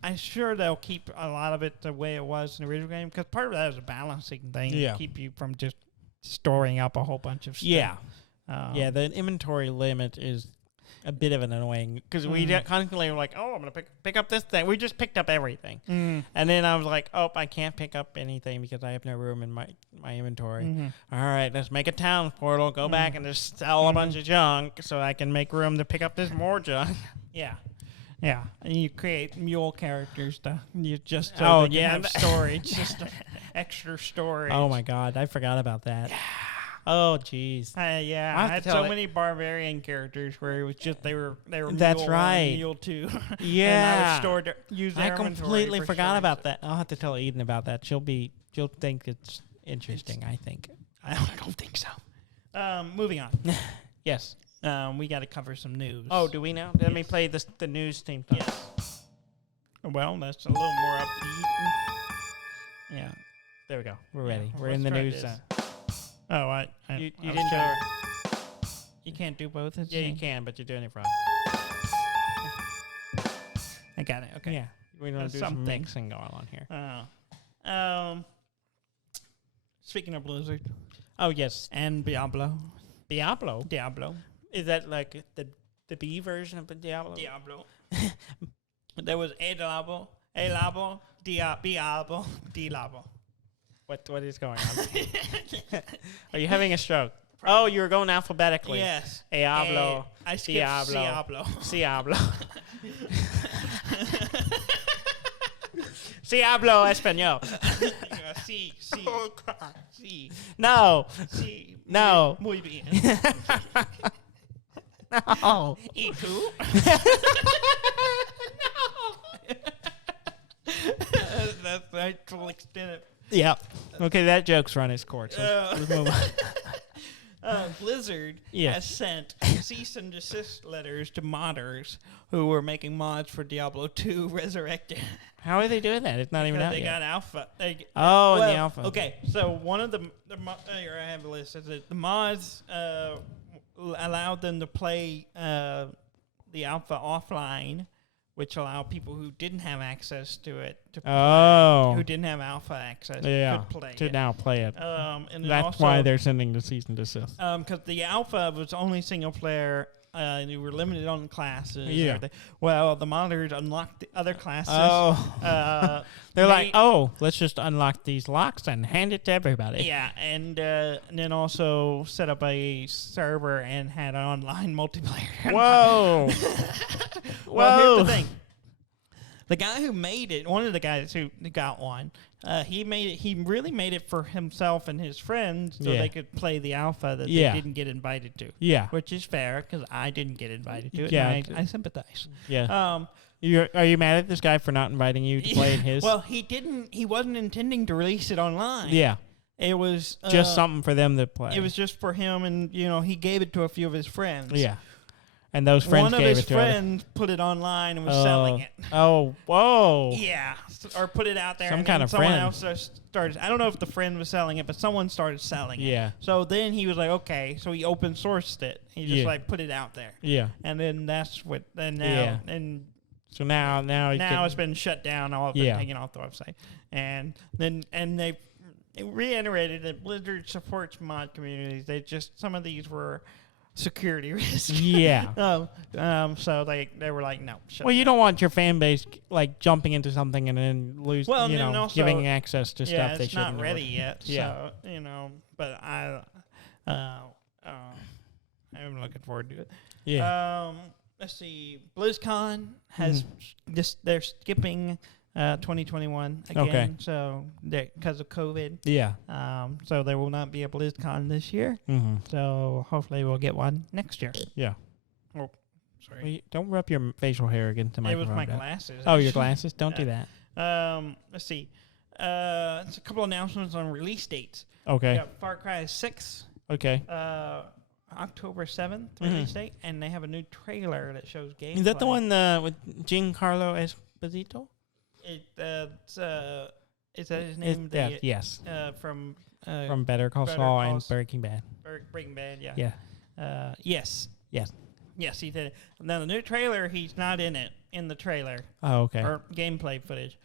I'm sure they'll keep a lot of it the way it was in the original game because part of that is a balancing thing to keep you from just storing up a whole bunch of stuff. Yeah. The inventory limit is a bit of an annoying because we constantly were like, oh, I'm going to pick up this thing. We just picked up everything. And then I was like, oh, I can't pick up anything because I have no room in my inventory. All right, let's make a town portal, go back and just sell a bunch of junk so I can make room to pick up this more junk. Yeah. Yeah, and you create mule characters to have storage, just extra storage. Oh my God, I forgot about that. Yeah. Oh jeez. Yeah, I had so many barbarian characters where it was just they were That's mule right. 1 and mule 2. Yeah, and I would use their I completely forgot about that. I'll have to tell Eden about that. She'll think it's interesting. I think. I don't think so. Moving on. Yes. We got to cover some news. Oh, do we now? Let me play the news theme. Yes. Well, that's a little more upbeat. Yeah. There we go. We're ready. We're let's in the try news. this. Oh, You I was didn't trying- do You can't do both. At the Yeah, you same- can, but you're doing it wrong. I got it. Okay. Yeah. We want to do some something. mixing going on here. Speaking of Blizzard Oh yes, and Diablo. Diablo. Diablo. Is that like the B version of Diablo? Diablo. There was Diablo. Diablo. What is going on? Are you having a stroke? Oh, you were going alphabetically. Yes. Diablo. I skipped Diablo. Diablo. Diablo. Diablo Espanol. Sí. Oh, God. Sí. No. Sí. No. Muy bien. No. ¿Y tú? That's the actual extent of Yep. Okay, that joke's run its course. Let's move on. Blizzard Yeah. has sent cease and desist letters to modders who were making mods for Diablo 2 Resurrected. How are they doing that? It's not even out They yet. got alpha. In the alpha. Okay, so one of the here I have a list. Is that the mods allowed them to play the alpha offline, which allowed people who didn't have access to it to play, who didn't have alpha access could play to it. now play it. And then That's also, why they're sending the cease and desist. because the alpha was only single player. And you were limited on classes. and Yeah. everything. Well, the modders unlocked the other classes. They're like, let's just unlock these locks and hand it to everybody. Yeah, and then also set up a server and had an online multiplayer. Whoa. Well, here's the thing. The guy who made it, one of the guys who got one, he really made it for himself and his friends so they could play the alpha that they didn't get invited to. Yeah. Which is fair, because I didn't get invited to it. Yeah. And I sympathize. Yeah. Are you mad at this guy for not inviting you to play in his? Well, he wasn't intending to release it online. Yeah. It was Just something for them to play. It was just for him, and he gave it to a few of his friends. Yeah. And those friends One gave of his it to friends put it online and was selling it. Oh, whoa. Yeah, or put it out there. Some and kind then of someone friend. else started. I don't know if the friend was selling it, but someone started selling it. Yeah. So then he was like, okay. So he open sourced it. He just Yeah. put it out there. Yeah. And then that's what. And now Yeah. and So now it's been shut down. All been taken off the website. And then they reiterated that Blizzard supports mod communities. Some of these were security risks. Yeah. So they were like, no. Well, you don't want your fan base like jumping into something and then giving access to stuff they it's shouldn't. not ready yet. Yeah. So but I'm looking forward to it. Yeah. Let's see. BlizzCon has they're skipping 2021 again. Okay. So because of COVID. Yeah. So there will not be a BlizzCon this year. Mm-hmm. So hopefully we'll get one next year. Yeah. Oh, sorry. Well, don't rub your facial hair against the It microphone. was my glasses. Oh, your actually. glasses? Don't do that. Let's see. It's a couple announcements on release dates. Okay. We got Far Cry 6. Okay. October 7th release date, and they have a new trailer that shows gameplay. Is that the one with Giancarlo Esposito? Is that his name? Yes. From Better Call Better Saul Call and Breaking Bad. Breaking Bad, yeah. Yeah. Yes. Yes. Yes, he did it. Now, the new trailer, he's not in it, in the trailer. Oh, okay. Or gameplay footage.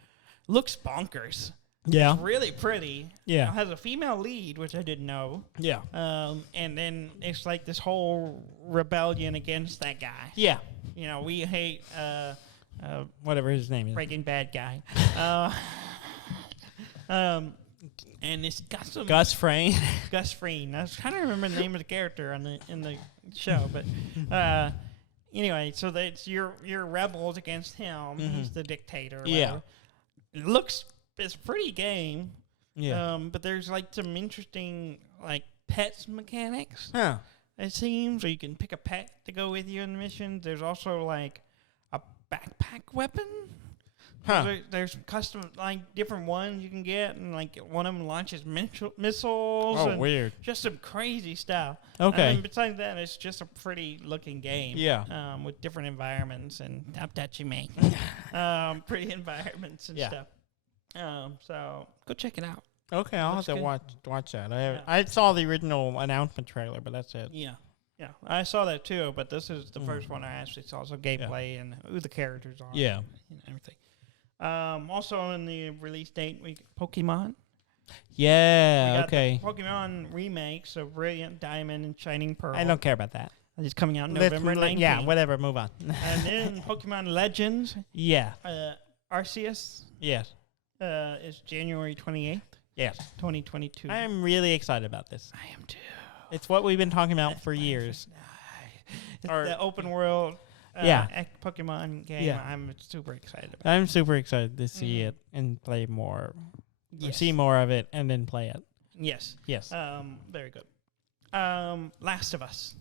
Looks bonkers. Yeah. It's really pretty. Yeah. It has a female lead, which I didn't know. Yeah. And then it's like this whole rebellion against that guy. Yeah. We hate Whatever his name is. Breaking Bad guy. And it's got some Gus Fring. Gus Fring. I was trying to remember the name of the character in the show, but anyway, so that's you're rebels against him. He's the dictator. Or Yeah. Whatever. It's pretty game. Yeah. But there's like some interesting like pets mechanics. Huh. It seems, or you can pick a pet to go with you in the missions. There's also like a backpack weapon. Huh. There's custom, like, different ones you can get, and, like, one of them launches missiles. Oh, and weird. Just some crazy stuff. Okay. And besides that, it's just a pretty looking game. Yeah. With different environments and stop touching me. Pretty environments and stuff. So go check it out. Okay, I'll have to watch that. I saw the original announcement trailer, but that's it. Yeah. Yeah, I saw that too, but this is the first one I actually saw. So gameplay and who the characters are. Yeah. And everything. Also in the release date, Pokemon. Yeah, We got okay. the Pokemon remake, so Brilliant Diamond and Shining Pearl. I don't care about that. It's coming out November 19th. Yeah, whatever, move on. And then Pokemon Legends, Yeah. Arceus, Yes. is January 28th, Yes. 2022. I am really excited about this. I am too. It's what we've been talking about for years. It's the open world Pokemon game. Yeah. I'm super excited about. I'm super excited to see it and play more. Or see more of it and then play it. Yes. Yes. Very good. Last of Us.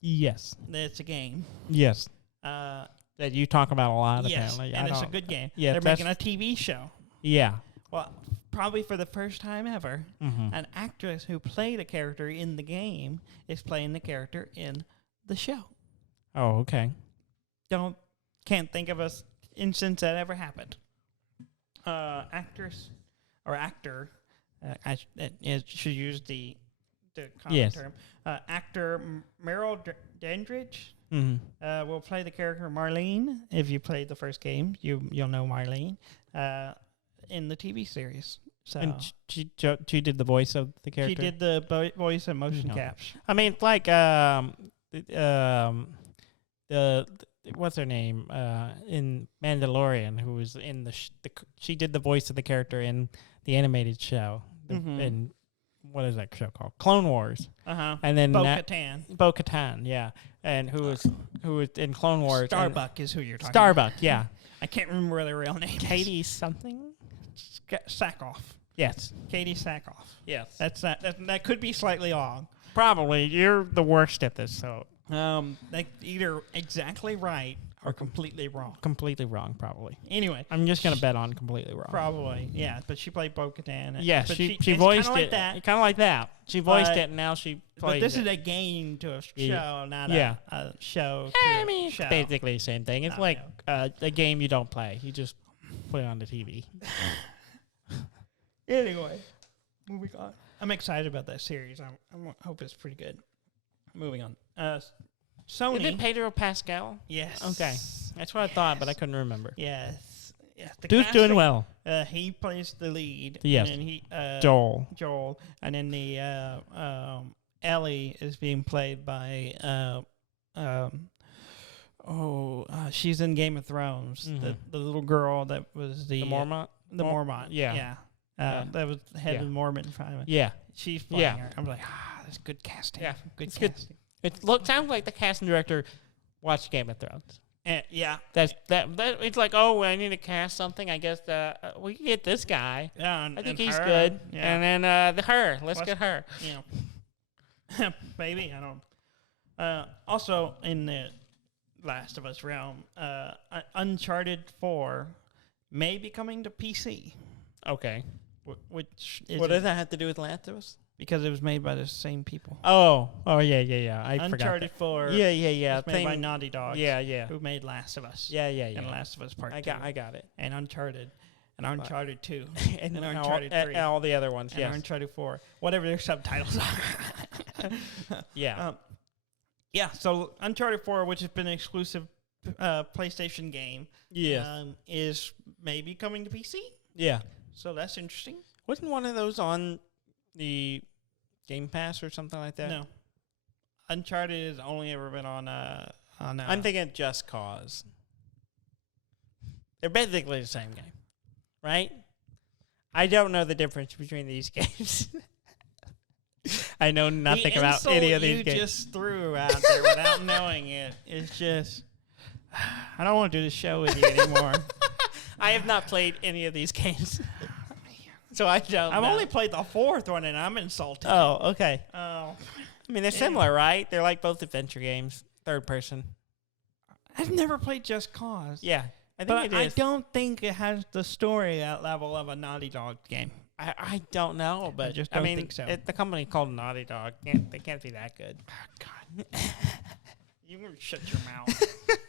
Yes. It's a game. Yes. That you talk about a lot, yes, apparently. and it's a good game. Yeah, They're making a TV show. Yeah. Well, probably for the first time ever, Mm-hmm. an actress who played a character in the game is playing the character in the show. Oh, okay. Can't think of a instance that ever happened. Actress or actor, should use the common term. Actor Meryl Dandridge will play the character Marlene. If you played the first game, you'll know Marlene in the TV series. So and she did the voice of the character. She did the voice and motion caps. I mean, it's like the what's her name in Mandalorian, who was in she did the voice of the character in the animated show. And what is that show called? Clone Wars. And then Bo-Katan, yeah. And who was in Clone Wars? Starbuck is who you're talking about. Starbuck, yeah. I can't remember their real name. Katie something? Sackhoff. Yes. Katie Sackhoff. Yes. That could be slightly wrong. Probably. You're the worst at this, so. Like either exactly right or completely wrong. Completely wrong, probably. Anyway, I'm just gonna bet on completely wrong. Probably, yeah. But she played Bo-Katan. Yeah, she voiced it. Kind of like that. She voiced it, and now she plays it. But this is a game to a show, not a show. I mean, it's basically the same thing. It's like a game you don't play. You just put it on the TV. Anyway, moving on. I'm excited about that series. I hope it's pretty good. Moving on. Sony. Is it Pedro Pascal? Yes. Okay. That's what I thought, but I couldn't remember. Yes. Yes. Dude's doing well. He plays the lead. Yes. And he, Joel. And then the Ellie is being played by she's in Game of Thrones. The little girl that was the Mormont. The Mormont. Yeah. That was the head of the Mormon family. Yeah. She's playing her. I'm like, that's good casting. Yeah. Good it's casting. Good. It sounds like the casting director watched Game of Thrones. Yeah. That it's like, oh, I need to cast something. I guess we can get this guy. Yeah, I think he's good. Yeah. And then her. Let's get her. Yeah. Maybe, I don't. Also, in the Last of Us realm, Uncharted 4 may be coming to PC. Okay. Which what does that have to do with Last of Us? Because it was made by the same people. Oh, yeah. I forgot. Uncharted 4. Yeah. Was made by Naughty Dog. Yeah. Who made Last of Us. Yeah. And Last of Us Part 2. I got it. And Uncharted. And Uncharted 2. and Uncharted 3. And all the other ones, and Uncharted 4. Whatever their subtitles are. Yeah. So Uncharted 4, which has been an exclusive PlayStation game, is maybe coming to PC. Yeah. So that's interesting. Wasn't one of those on the Game Pass or something like that? No. Uncharted has only ever been on I'm thinking Just Cause. They're basically the same game, right? I don't know the difference between these games. I know nothing about any of these you games. just threw out there without knowing it. It's just, I don't want to do this show with you anymore. I have not played any of these games. So I don't I've know. only played the fourth one, and I'm insulted. Oh, okay. Oh. I mean, they're similar, right? They're like both adventure games, third person. I've never played Just Cause. Yeah, I think But it is. I don't think it has the story at level of a Naughty Dog game. I don't know, but I just don't think so. The company called Naughty Dog, they can't be that good. God. You can shut your mouth.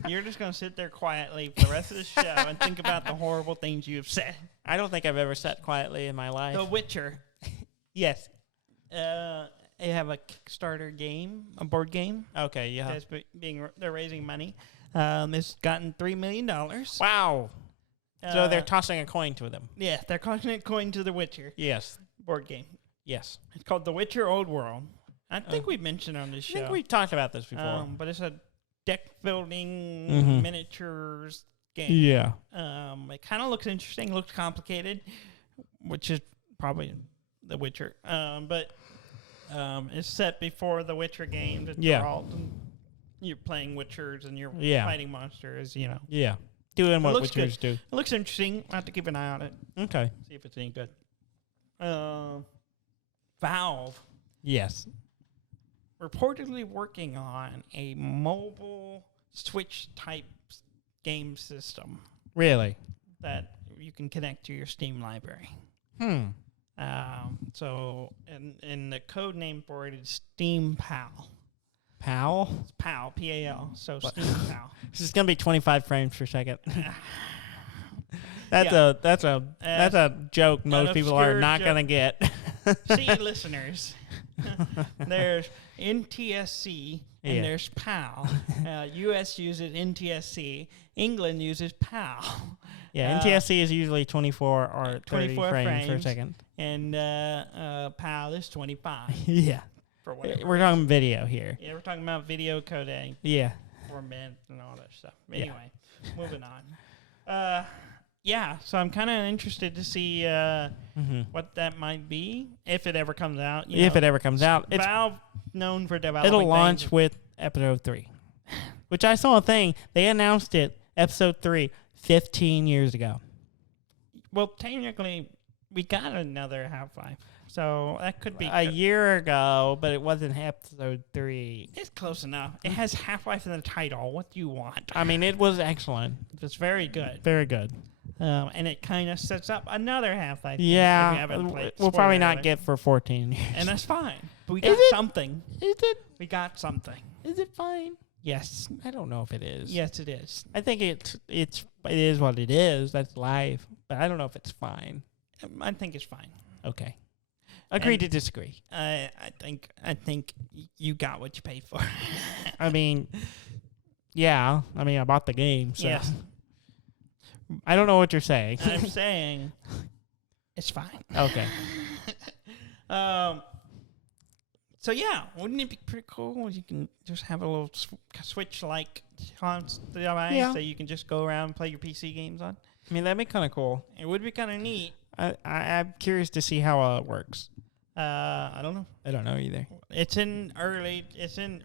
You're just going to sit there quietly for the rest of the show and think about the horrible things you have said. I don't think I've ever sat quietly in my life. The Witcher. Yes. They have a Kickstarter game, a board game. Okay, yeah. That's they're raising money. It's gotten $3 million. Wow. So they're tossing a coin to them. Yeah, they're tossing a coin to The Witcher Yes. board game. Yes. It's called The Witcher Old World. I think we've mentioned on this I show. think we talked about this before. But it's a deck building miniatures game. Yeah. It kind of looks interesting, looks complicated, which is probably The Witcher. But it's set before the Witcher games. It's Geralt, and you're playing Witchers and you're fighting monsters, you know. Yeah. Doing what looks Witchers do. It looks interesting. I'll have to keep an eye on it. Okay. See if it's any good. Valve. Yes. Reportedly working on a mobile Switch-type game system Really? that you can connect to your Steam library. So, and the code name for it is Steam Pal. Pal? It's PAL, P-A-L, so What? Steam Pal. This is gonna be 25 frames per second. That's Yeah. a joke most people are obscure not joke. gonna get. See, listeners, there's NTSC and Yeah. there's PAL. U.S. uses NTSC. England uses PAL. Yeah, NTSC is usually 24 or 30 24 frames per frames. second. And PAL is 25. Yeah. For whatever. We're talking video here. Yeah, we're talking about video coding, Yeah. format, and all that stuff. Yeah. Anyway, moving on. Yeah, so I'm kind of interested to see what that might be if it ever comes out. If it ever comes out. It's, Valve known for developing. it'll launch things. with episode 3, which I saw a thing. They announced it, episode 3, 15 years ago. Well, technically, we got another Half-Life, so that could be A year ago, but it wasn't episode 3. It's close enough. It has Half-Life in the title. What do you want? I mean, it was excellent. It's very good. Very good. And it kind of sets up another Half-Life. Yeah. Game if you haven't played. We'll probably Spoiler not alert. get for 14 years. And that's fine. But we Is got it? something. Is it? We got something. Is it fine? Yes. I don't know if it is. Yes, it is. I think it is what it is. That's life. But I don't know if it's fine. I think it's fine. Okay. Agree And- to disagree. I think you got what you paid for. I mean, yeah. I mean, I bought the game, so Yes. I don't know what you're saying. I'm saying it's fine. Okay. So yeah, wouldn't it be pretty cool? You can just have a little Switch-like device that you can just go around and play your PC games on. I mean, that'd be kind of cool. It would be kind of neat. I'm curious to see how it works. I don't know. I don't know either.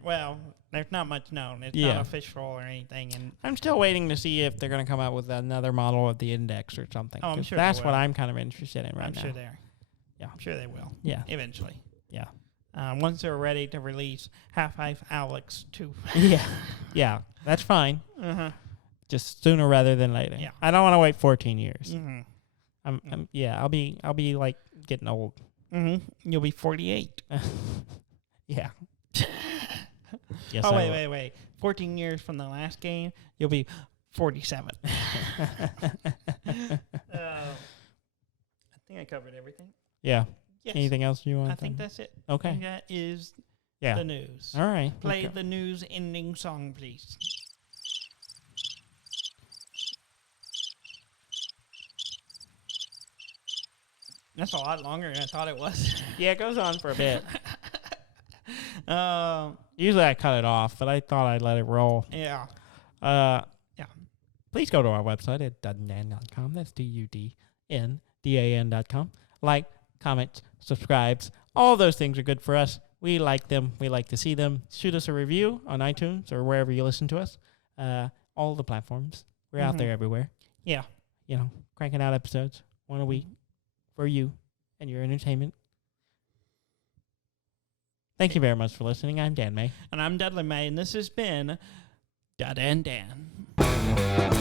Well, there's not much known. It's Yeah. not official or anything. And I'm still waiting to see if they're going to come out with another model of the Index or something. Oh, I'm 'cause sure they that's what will. I'm kind of interested in right I'm now. sure they are. Yeah. I'm sure they will. Yeah. Eventually. Yeah. Once they're ready to release Half-Life Alyx 2. Yeah. Yeah. That's fine. Uh-huh. Just sooner rather than later. Yeah. I don't want to wait 14 years. Mm-hmm. I'll be like getting old. Mm-hmm. You'll be 48. Yeah. Yes. Oh, I will. wait. 14 years from the last game, you'll be 47. I think I covered everything. Yeah. Yes. Anything else you want? I think that's it. Okay. That is Yeah. the news. All right. Play Okay. the news ending song, please. That's a lot longer than I thought it was. Yeah, it goes on for a bit. Yeah. Usually I cut it off, but I thought I'd let it roll. Yeah. Yeah. Please go to our website at duddan.com. That's DUDNDAN.com. Like, comment, subscribes. All those things are good for us. We like them. We like to see them. Shoot us a review on iTunes or wherever you listen to us. All the platforms. We're out there everywhere. Yeah. You know, cranking out episodes, one a week for you and your entertainment. Thank you very much for listening. I'm Dan May. And I'm Dudley May, and this has been Dud and Dan.